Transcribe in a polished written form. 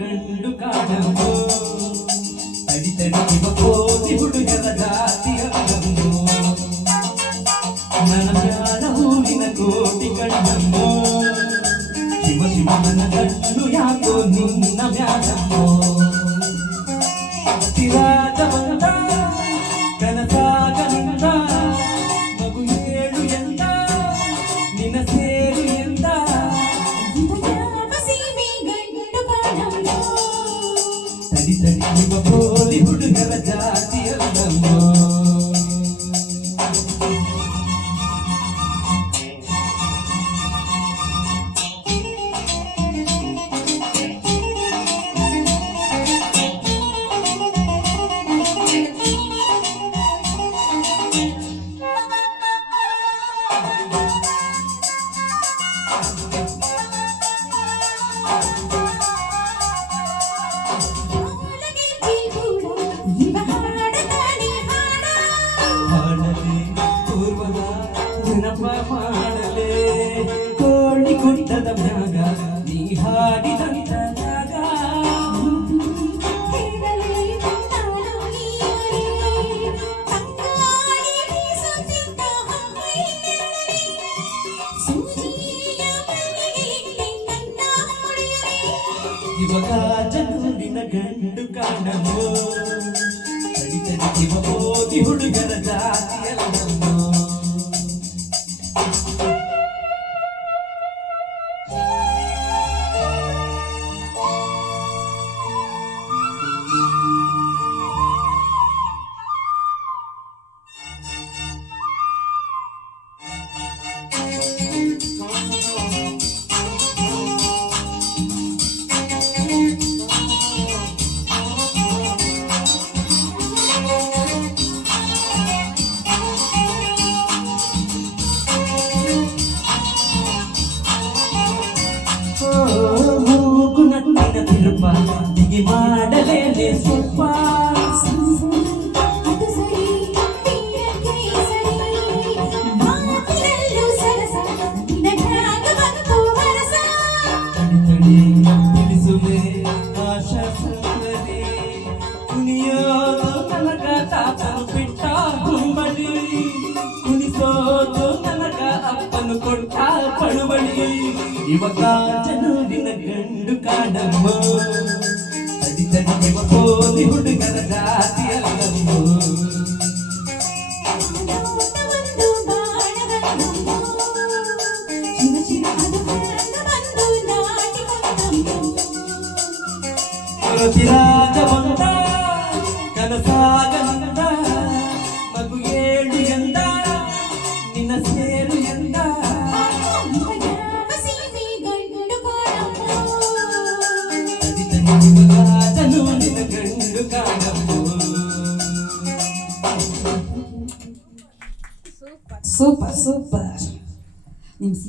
ಗಂಡು ಕಾಣವು ತಡಿ ತಡಿ ಕೋತಿ ಹುಡುಗರ ಜಾತಿಯಲ್ಲನ್ನು ನನ್ನ ಮ್ಯಾಲ ಹೂವಿನ ಕೋಟಿ ಕಣ್ಣನ್ನು ಶಿವ ಶಿವ ನನ್ನ ಗಂಡು ಯಾಕೋ ನಿನ್ನ ಮ್ಯಾಲನ್ನು ತಿರಾಟ ಬಂದ ಕನಸಾಗಲಿಂದ ಮಗು ಹೇಳು ಎಂದ ನಿನ್ನ ಸೇರು ಎಂದ ತಡಿ ತಡಿ ನಿಮ್ಮ ಕೋಲಿ ಹುಡುಗರ ಜಾತಿಯಲ್ಲಮ್ಮ ಮಾಡಲೇ ಕೋಳಿ ಗುಡ್ಡದ ಮ್ಯಾಗ ನೀ ಹಾಡಿದಂತ ಜಾಗ ಇವಾಗ ಜನೂರಿನ ಗಂಡು ಕಾಣಮೋ ತಡಿ ತಡಿ ಇವ ಓದಿ ಹುಡುಗರ ಜಾತಿಯಲ್ಲಮ್ಮೋ ಮೂಗು ನಟ್ಟಿನ ತಿರುಪ ದಿಗಿ ಮಾಡಲೇನೆ ಸ್ವಲ್ಪ ತಿಳಿಸುವೆ ಆಶಾ ಸುಂದರಿ ಕುಣಿಯೋದು ನನಗ ತಾತನು ಬಿಟ್ಟ ಗುಂಬಳಿ ಕುಣಿಸೋದು ನನಗ ಅಪ್ಪನು ಕೊಟ್ಟ ಪಳುವಳಿ ಇವಾಗ ಜನೂರಿನ ಗಂಡು ಕಾಣಮ್ಮೋ ತಡಿ ತಡಿ ಇವ ಕೋಲಿ ಹುಡುಗರ ಜಾತಿಯಲ್ಲಮ್ಮೋ ತಿರಾಟ ಬಂದ ಕನಸಾಗಲಿಂದ ಮಗು ಏಳು ಎಂದ ನಿನ್ನ ಸೇರು ಎಂದ ಜನೂರಿನ ಗಂಡು ಕಾಣಮ್ಮೋ ಸೂಪರ್ ಸೂಪರ್ ನಿಮ್